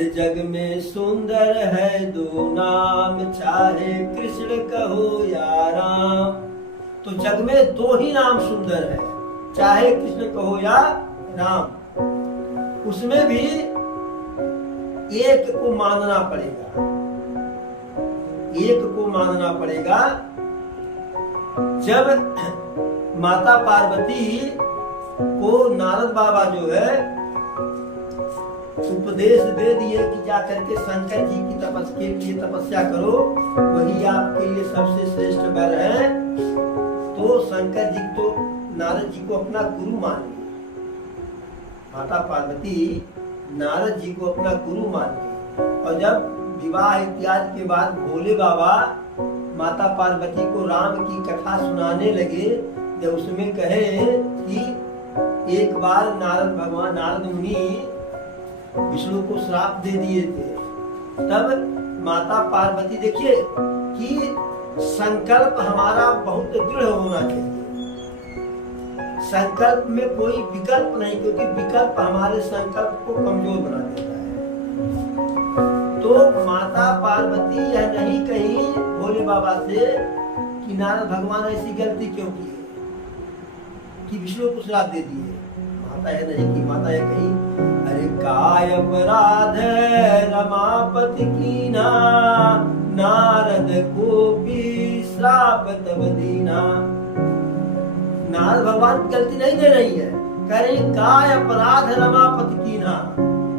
अरे जग में सुंदर है दो नाम, चाहे कृष्ण कहो या राम। तो जग में दो ही नाम सुंदर है, चाहे कृष्ण कहो या राम। उसमें भी एक को मानना पड़ेगा, एक को मानना पड़ेगा। जब माता पार्वती को नारद बाबा जो है उपदेश दे दिए कि जाकर के शंकर जी की तपस्या के लिए तपस्या करो, वही आपके लिए सबसे श्रेष्ठ वर है। तो शंकर जी तो नारद जी को अपना गुरु मान लिए, माता पार्वती नारद जी को अपना गुरु मान लिए। और जब विवाह इत्यादि के बाद भोले बाबा माता पार्वती को राम की कथा सुनाने लगे, जब उसमें कहे कि एक बार नारद मुनि विष्णु को श्राप दे दिए थे, तब माता पार्वती देखिए कि संकल्प हमारा बहुत दृढ़ होना चाहिए, संकल्प में कोई विकल्प नहीं, क्योंकि विकल्प हमारे संकल्प को कमजोर बना देता है। तो माता पार्वती यह नहीं कही भोले बाबा से कि नारद भगवान ऐसी गलती क्यों की कि विष्णु को श्राप दे दिए। माता यह नहीं की, माता यह कही, अरे काय अपराध रमापति कीना, नारद को भी श्राप तब दीना। नारद भगवान की गलती नहीं दे रही है, कह रही काय अपराध रमापति कीना,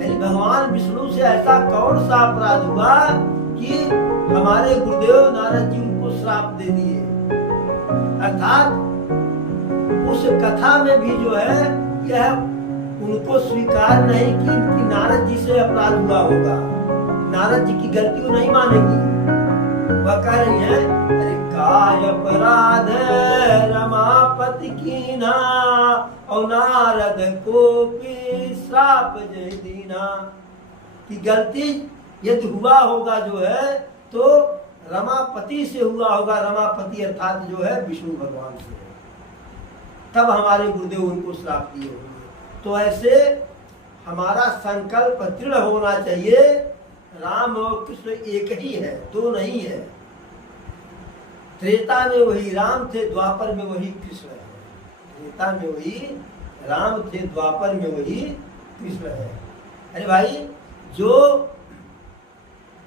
यानी भगवान विष्णु से ऐसा कौन सा अपराध हुआ कि हमारे गुरुदेव नारद जी उनको श्राप दे दिए। अर्थात उस कथा में भी जो है यह उनको स्वीकार नहीं कि नारद जी से अपराध हुआ होगा, नारद जी की गलती को नहीं मानेगी। वह कह रही है, अरे काय अपराध रमापति कीना, और नारद को भी श्राप जय दीना। कि गलती यदि हुआ होगा जो है तो रमापति से हुआ होगा, रमापति अर्थात जो है विष्णु भगवान से, तब हमारे गुरुदेव उनको श्राप दिए होंगे। तो ऐसे हमारा संकल्प दृढ़ होना चाहिए, राम और कृष्ण एक ही है, दो नहीं है। त्रेता में वही राम थे, द्वापर में वही कृष्ण है। त्रेता में वही राम थे, द्वापर में वही कृष्ण है। अरे भाई, जो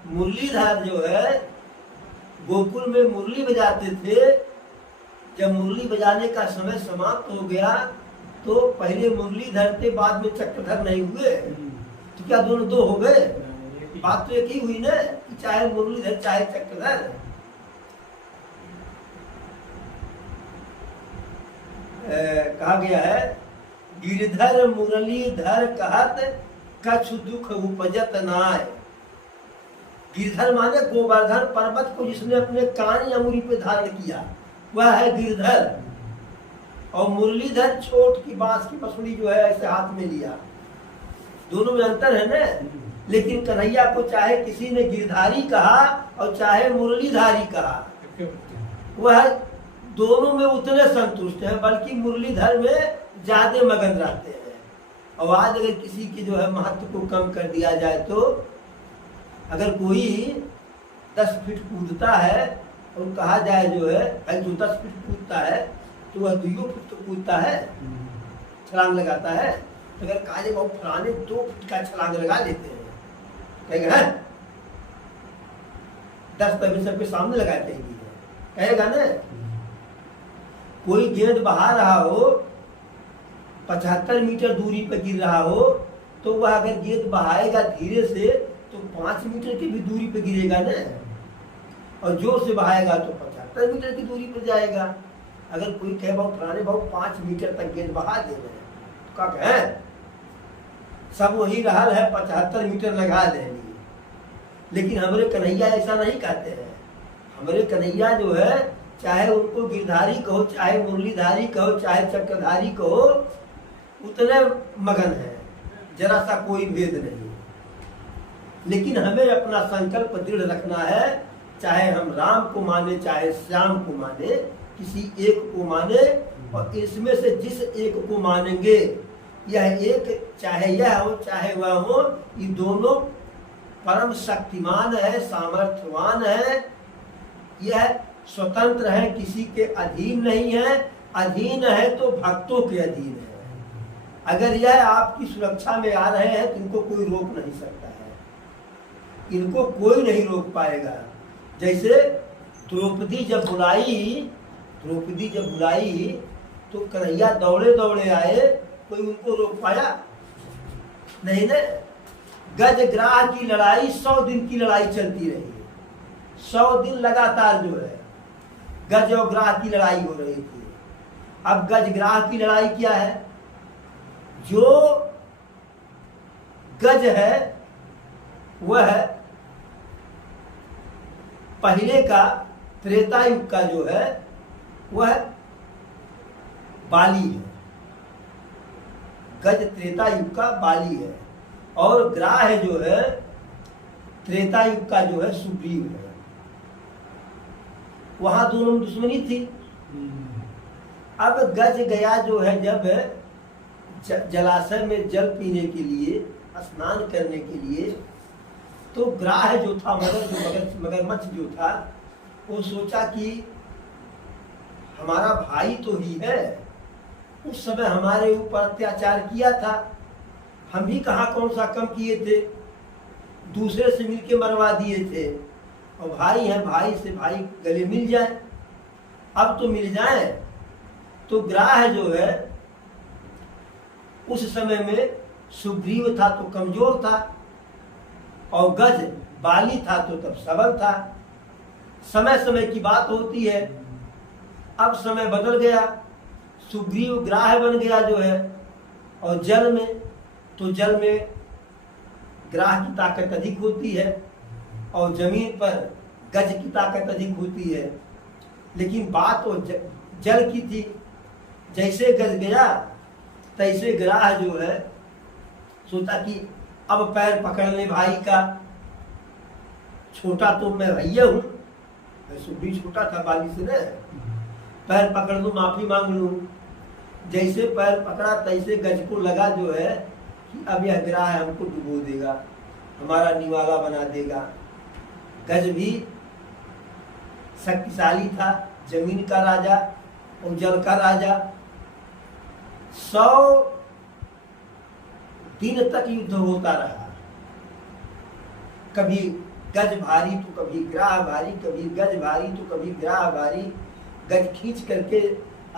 मुरलीधर जो है गोकुल में मुरली बजाते थे, जब मुरली बजाने का समय समाप्त हो गया तो पहले मुरलीधर थे, बाद में चक्रधर नहीं हुए, तो क्या दोनों दो हो गए? बात तो एक ही हुई ना, चाहे मुरलीधर चाहे चक्रधर। कहा गया है, गिरधर मुरलीधर कहत कछु दुख उपजत नाय। गिरधर माने गोवर्धन पर्वत को जिसने अपने कान अंगुली पे धारण किया, वह है गिरधर। और मुरलीधर छोट की बांस की पसुड़ी जो है ऐसे हाथ में लिया, दोनों में अंतर है ना। लेकिन कन्हैया को चाहे किसी ने गिरधारी कहा और चाहे मुरलीधारी कहा, वह दोनों में उतने संतुष्ट है, बल्कि मुरलीधर में ज्यादा मगन रहते हैं। और आज अगर किसी की जो है महत्व को कम कर दिया जाए, तो अगर कोई 10 फीट कूदता है और कहा जाए जो है भाई जो 10 फीट कूदता है तो वह 2 फीट तो कूदता है, छलांग लगाता है। तो अगर कहा जाए बहुत फलाने 2 फीट का छलांग लगा लेते हैं, कहेगा 10 तभी सबके सामने लगा देंगे, कहेगा ना। कोई गेंद बहा रहा हो, 75 मीटर दूरी पर गिर रहा हो, तो वह अगर गेंद बहाएगा धीरे से तो 5 मीटर की भी दूरी पर गिरेगा ना, और जोर से बहाएगा तो 75 मीटर की दूरी पर जाएगा। अगर कोई कहे बहुत पुराने बहुत 5 मीटर तक गेंद बहा दे रहे हैं, तो क्या कहे सब वही रहल है 75 मीटर लगा देंगे। लेकिन हमारे कन्हैया ऐसा नहीं कहते हैं। हमारे कन्हैया जो है, चाहे उनको गिरधारी कहो, चाहे मुरलीधारी कहो, चाहे चक्रधारी कहो, उतने मगन है, जरा सा कोई भेद नहीं। लेकिन हमें अपना संकल्प दृढ़ रखना है, चाहे हम राम को माने चाहे श्याम को माने, किसी एक को माने, और इसमें से जिस एक को मानेंगे, यह एक चाहे यह हो चाहे वह हो, ये दोनों परम शक्तिमान है, सामर्थ्यवान है, यह स्वतंत्र है, किसी के अधीन नहीं है। अधीन है तो भक्तों के अधीन है। अगर यह आपकी सुरक्षा में आ रहे हैं तो इनको कोई रोक नहीं सकता है, इनको कोई नहीं रोक पाएगा। जैसे द्रौपदी जब बुलाई तो कन्हैया दौड़े दौड़े आए, कोई उनको रोक पाया नहीं ना। गजग्राह की लड़ाई 100 दिन की लड़ाई चलती रही, 100 दिन लगातार जो है गज और ग्राह की लड़ाई हो रही थी। अब गजग्राह की लड़ाई क्या है? जो गज है वह पहले का त्रेता युग का जो है वह बाली है, गज त्रेता युग का बाली है, और ग्राह जो है त्रेता युग का जो है सुग्रीव है। वहां दोनों में दुश्मनी थी। अब गज गया जो है जब जलाशय में जल पीने के लिए, स्नान करने के लिए, तो ग्राह जो था, मगरमच्छ जो था, वो सोचा कि हमारा भाई तो ही है, उस समय हमारे ऊपर अत्याचार किया था, हम भी कहाँ कौन सा कम किए थे, दूसरे से मिलके मरवा दिए थे, और भाई है, भाई से भाई गले मिल जाए, अब तो मिल जाए। तो ग्राह जो है उस समय में सुग्रीव था तो कमजोर था, और गज बाली था तो तब सबल था। समय समय की बात होती है। अब समय बदल गया, सुग्रीव ग्राह बन गया जो है, और जल में, तो जल में ग्राह की ताकत अधिक होती है, और जमीन पर गज की ताकत अधिक होती है। लेकिन बात तो जल की थी। जैसे गज गया तैसे ग्राह जो है सोचा कि अब पैर पकड़ ले भाई का। छोटा तो मैं भैया हूं, भी छोटा था बाली से न, पैर पकड़ लूं, माफी मांग लूं। जैसे पैर पकड़ा तैसे गज को लगा जो है कि अब यह ग्राह हमको डुबो देगा, हमारा निवाला बना देगा। गज भी शक्तिशाली था, जमीन का राजा और जल का राजा। 100 दिन तक युद्ध होता रहा, कभी गज भारी तो कभी ग्राह भारी, कभी गज भारी तो कभी ग्राह भारी। गज खींच करके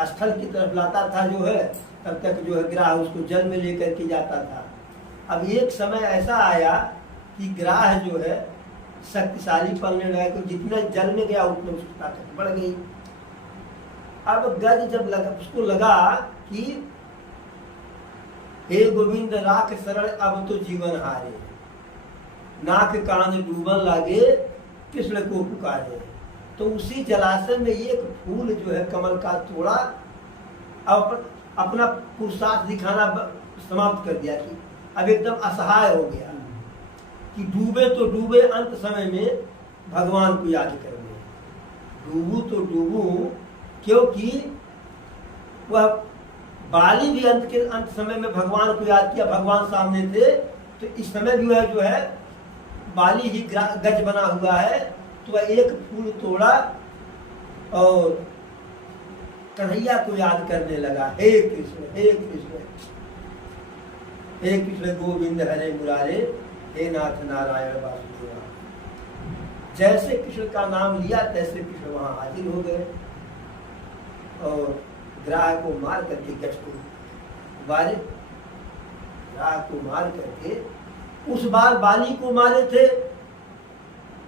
स्थल की तरफ लाता था जो है, तब तक जो है ग्राह उसको जल में लेकर के जाता था। अब एक समय ऐसा आया कि ग्राह जो है शक्तिशाली पलने लगा, तो जितना जल में गया उतना उसकी ताकत बढ़ गई। अब गज जब उसको लगा कि हे गोविंद राख शरण अब तो जीवन हारे, नाक कान डूबन लागे कृष्ण को पुकारे, तो उसी जलाशय में एक फूल जो है कमल का तोड़ा, अपना पुरुषार्थ दिखाना समाप्त कर दिया कि अब एकदम असहाय हो गया कि डूबे तो डूबे, अंत समय में भगवान को याद करेंगे। डूबू तो डूबू, क्योंकि वह बाली भी अंत समय में भगवान को याद किया, भगवान सामने थे। तो इस समय भी वह जो है बाली ही गज बना हुआ है, तो वह एक फूल तोड़ा और कन्हैया को याद करने लगा, हे कृष्ण हे कृष्ण हे कृष्ण गोविंद हरे मुरारे, हे नाथ नारायण वासुदेवा। जैसे कृष्ण का नाम लिया तैसे कृष्ण वहां हाजिर हो गए और ग्राह को मार करके गज को मारे। ग्राह को मार करके उस बार बाली को मारे थे,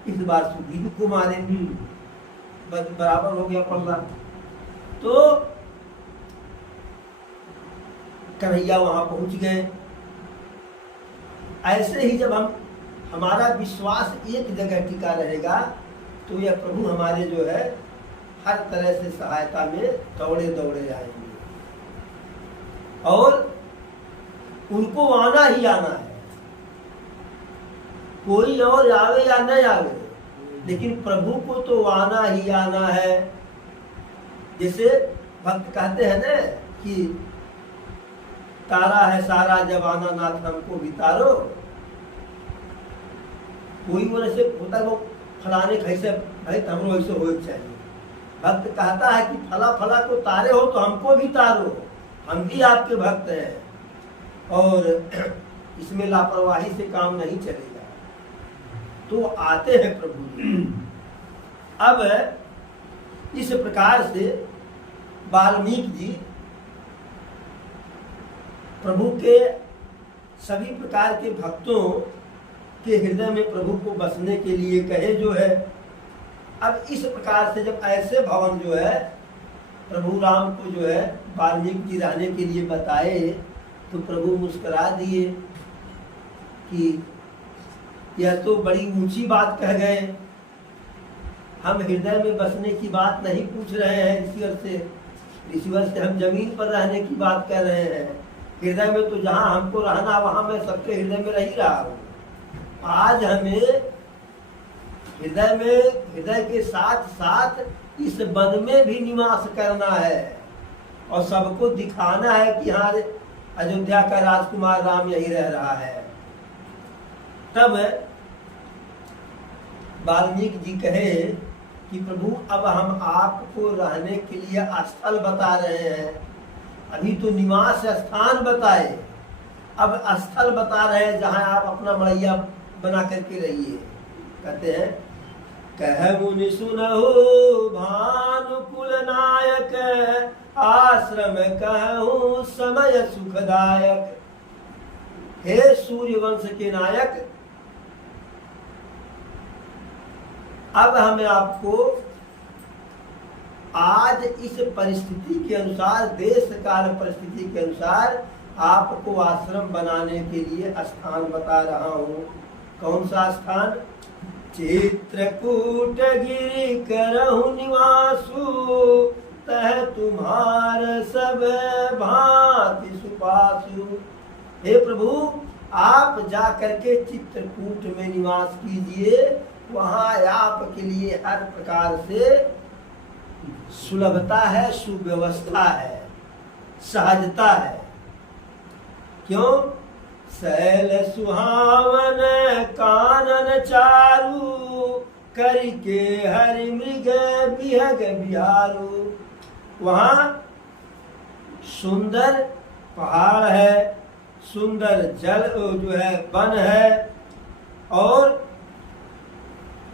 इस बार सुग्रीव को मारे, बराबर हो गया पड़ना। तो कन्हैया वहां पहुंच गए। ऐसे ही जब हमारा विश्वास एक जगह टिका रहेगा तो यह प्रभु हमारे जो है हर तरह से सहायता में दौड़े दौड़े आएंगे, और उनको आना ही आना है। कोई और आवे या न आवे, लेकिन प्रभु को तो आना ही आना है। जैसे भक्त कहते हैं ना कि तारा है सारा जब आना नाथ हमको भी तारो, कोई वो ऐसे होता है वो फलाने कैसे भाई हमरो ऐसे हो चाहिए। भक्त कहता है कि फला फला को तारे हो तो हमको भी तारो, हम भी आपके भक्त हैं और इसमें लापरवाही से काम नहीं चलेगा। तो आते हैं प्रभु। अब इस प्रकार से वाल्मीकि जी प्रभु के सभी प्रकार के भक्तों के हृदय में प्रभु को बसने के लिए कहे जो है। अब इस प्रकार से जब ऐसे भवन जो है प्रभु राम को जो है वाल्मीकि जी रहने के लिए बताए तो प्रभु मुस्कुरा दिए कि यह तो बड़ी ऊंची बात कह गए, हम हृदय में बसने की बात नहीं पूछ रहे हैं ऋषिवर से, ऋषिवर से हम जमीन पर रहने की बात कर रहे हैं। हृदय में तो जहाँ हमको रहना वहां मैं सबके हृदय में रह रहा हूँ। आज हमें हृदय के साथ साथ इस वन में भी निवास करना है और सबको दिखाना है कि हाँ अयोध्या का राजकुमार राम यही रह रहा है। तब वाल्मीकि जी कहे कि प्रभु अब हम आपको रहने के लिए स्थल बता रहे हैं, अभी तो निवास स्थान बताए, अब स्थल बता रहे हैं जहां आप अपना मड़ैया बना करके रहिए। कहते हैं कह मुनि सुनहो भानुकुल नायक, आश्रम कहूँ समय सुखदायक। हे सूर्यवंश के नायक, अब हमें आपको आज इस परिस्थिति के अनुसार, देश काल परिस्थिति के अनुसार आपको आश्रम बनाने के लिए स्थान बता रहा हूँ। कौन सा स्थान? चित्रकूट गिरि करहु निवासु, तह तुम्हार सब भांति सुपासु। हे प्रभु, आप जा करके चित्रकूट में निवास कीजिए, वहां आपके लिए हर प्रकार से सुलभता है, सुव्यवस्था है, सहजता है। क्यों? शैल सुहावन कानन चारु, करके हरि मृग बिहग बिहारू। वहां सुंदर पहाड़ है, सुंदर जल जो है वन है और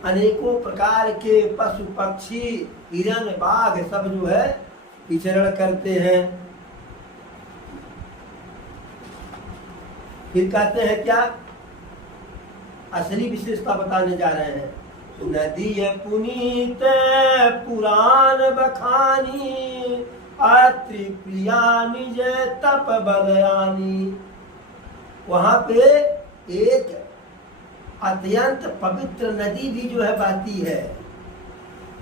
अनेकों प्रकार के पशु पक्षी हिरण बाघ सब जो है विचरण करते हैं। फिर कहते हैं क्या? असली विशेषता बताने जा रहे हैं। नदी पुनीत पुराण बखानी, अत्रि प्रिया निज तप बलयानी। वहां पे एक अत्यंत पवित्र नदी भी जो है बहती है,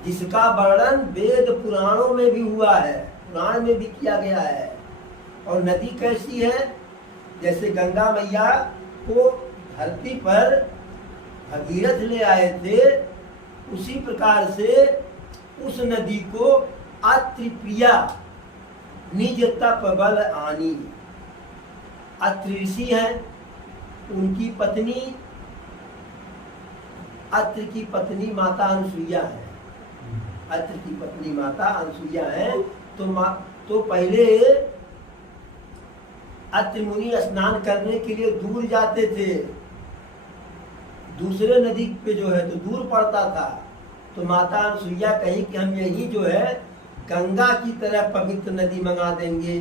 जिसका वर्णन वेद पुराणों में भी हुआ है, पुराण में भी किया गया है। और नदी कैसी है? जैसे गंगा मैया को धरती पर भगीरथ ले आए थे, उसी प्रकार से उस नदी को अत्रि प्रिया निज तप बल आनी। अत्रि ऋषि हैं, उनकी पत्नी अत्रि की पत्नी माता अनुसुईया है। अत्रि की पत्नी माता अनुसुईया है। तो पहले अत्रि मुनि स्नान करने के लिए दूर जाते थे, दूसरे नदी पे जो है तो दूर पड़ता था। तो माता अनुसुईया कही कि हम यही जो है गंगा की तरह पवित्र नदी मंगा देंगे।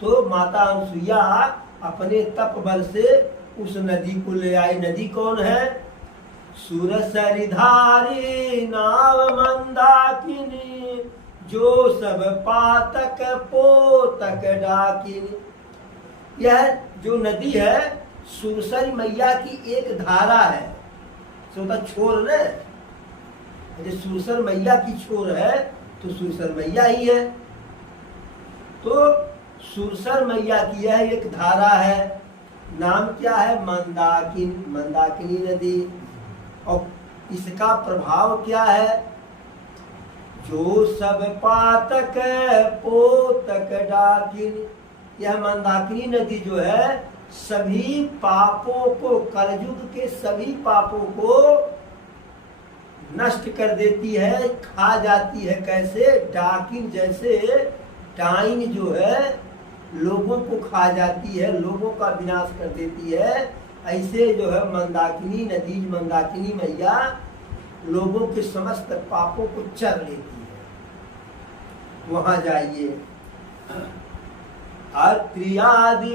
तो माता अनुसुईया अपने तप बल से उस नदी को ले आई। नदी कौन है? सुरसरिधारी नाव मंदाकिनी, जो सब पातक पोतक डाकिनी। यह जो नदी है सुरसरी मैया की एक धारा है। सोता छोर न, यदि सुरसर मैया की छोर है तो सुरसर मैया ही है। तो सुरसर मैया की यह एक धारा है। नाम क्या है? मंदाकिनी, मंदाकिनी नदी। और इसका प्रभाव क्या है? जो सब पातक पोतक डाकिनी। यह मंदाकिनी नदी जो है सभी पापों को, कलयुग के सभी पापों को नष्ट कर देती है, खा जाती है। कैसे? डाकिन जैसे डाइन जो है लोगों को खा जाती है, लोगों का विनाश कर देती है, ऐसे जो है मंदाकिनी नदी, मंदाकिनी मैया लोगों के समस्त पापों को चर लेती है। वहां जाइए। अत्रियादि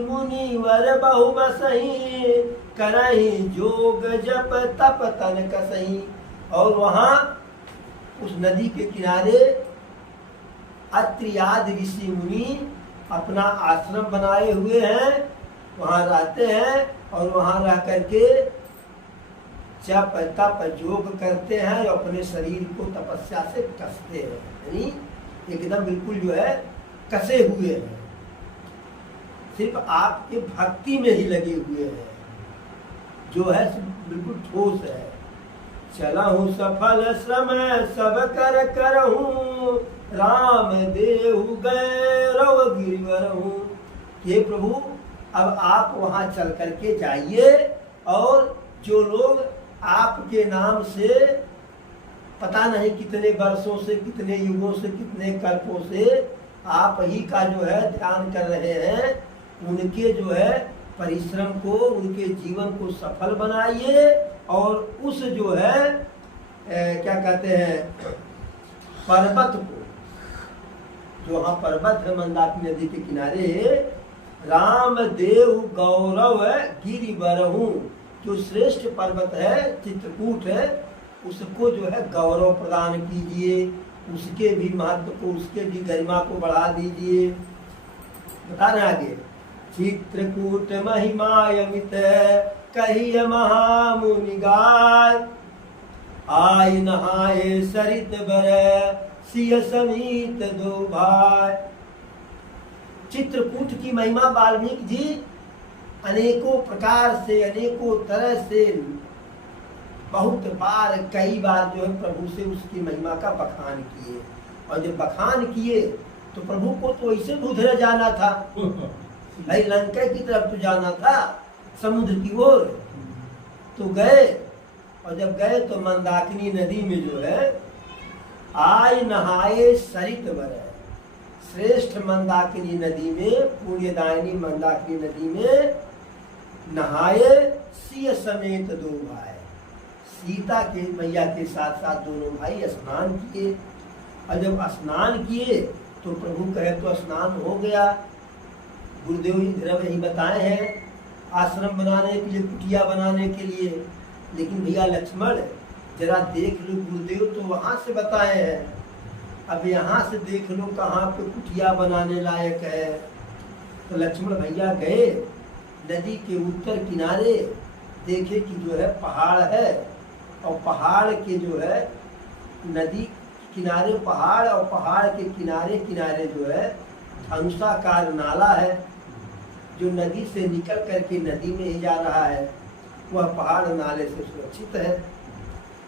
मुनि वर बहु बसही, करहि जोग जप तप तन कसही। और वहां उस नदी के किनारे अत्रियादि ऋषि मुनि अपना आश्रम बनाए हुए हैं, वहां रहते हैं और वहां रह करके जप तप योग करते हैं और अपने शरीर को तपस्या से कसते हैं, यानी एकदम बिल्कुल जो है कसे हुए हैं, सिर्फ आपके भक्ति में ही लगे हुए हैं, जो है बिल्कुल ठोस है। चलहु सफल श्रम सब कर करहूँ, राम देहु गैरव गिरिवरहूँ। ये प्रभु अब आप वहां चल करके जाइए और जो लोग आपके नाम से पता नहीं कितने वर्षों से, कितने युगों से, कितने कल्पों से आप ही का जो है ध्यान कर रहे हैं, उनके जो है परिश्रम को, उनके जीवन को सफल बनाइए और उस जो है क्या कहते हैं पर्वत को, जो वहाँ पर्वत है मंदाकिनी नदी के किनारे, राम देव गौरव गिरिवरहूँ, जो श्रेष्ठ पर्वत है चित्रकूट है, उसको जो है गौरव प्रदान कीजिए, उसके भी महत्व को, उसके भी गरिमा को बढ़ा दीजिए। बता रहे आगे, चित्रकूट महिमायमित कहिय महामुनि गाय, आय नहाए सरित बर सिय समीत दो भाई। चित्रकूट की महिमा वाल्मीकि जी अनेकों प्रकार से, अनेकों तरह से, बहुत बार, कई बार जो है प्रभु से उसकी महिमा का बखान किए। और जब बखान किए तो प्रभु को तो ऐसे उधर जाना था, भाई लंका की तरफ तो जाना था, समुद्र की ओर तो गए। और जब गए तो मंदाकिनी नदी में जो है आय नहाए सरित वर, श्रेष्ठ मंदाकिनी नदी में, पुण्यदायिनी मंदाकिनी नदी में नहाए, सिय समेत दो भाई, सीता के मैया के साथ साथ दोनों भाई स्नान किए। और जब स्नान किए तो प्रभु कहे तो स्नान हो गया। गुरुदेव जी ध्रुव यही बताए हैं आश्रम बनाने के लिए, कुटिया बनाने के लिए, लेकिन भैया लक्ष्मण जरा देख लो, गुरुदेव तो वहां से बताए हैं, अब यहाँ से देख लो कहाँ पे कुटिया बनाने लायक है। तो लक्ष्मण भैया गए नदी के उत्तर किनारे, देखे कि जो है पहाड़ है और पहाड़ के जो है नदी किनारे पहाड़ और पहाड़ के किनारे किनारे जो है धनुषाकार नाला है, जो नदी से निकल करके नदी में ही जा रहा है, वह पहाड़ नाले से सुरक्षित है।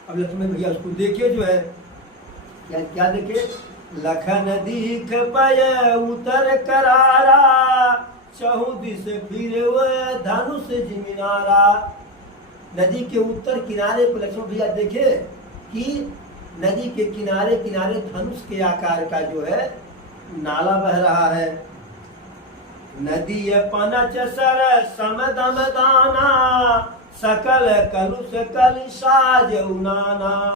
अब लक्ष्मण भैया उसको देखे जो है क्या क्या देखे, लखन दीख पय उतर करारा, चहु दिस फिर वह धनुष जिमिनारा। नदी के उत्तर किनारे पर लक्ष्मण भैया देखे कि नदी के किनारे किनारे धनुष के आकार का जो है नाला बह रहा है। नदी पनच सर समदम दाना, सकल कलुष कल साज उनाना।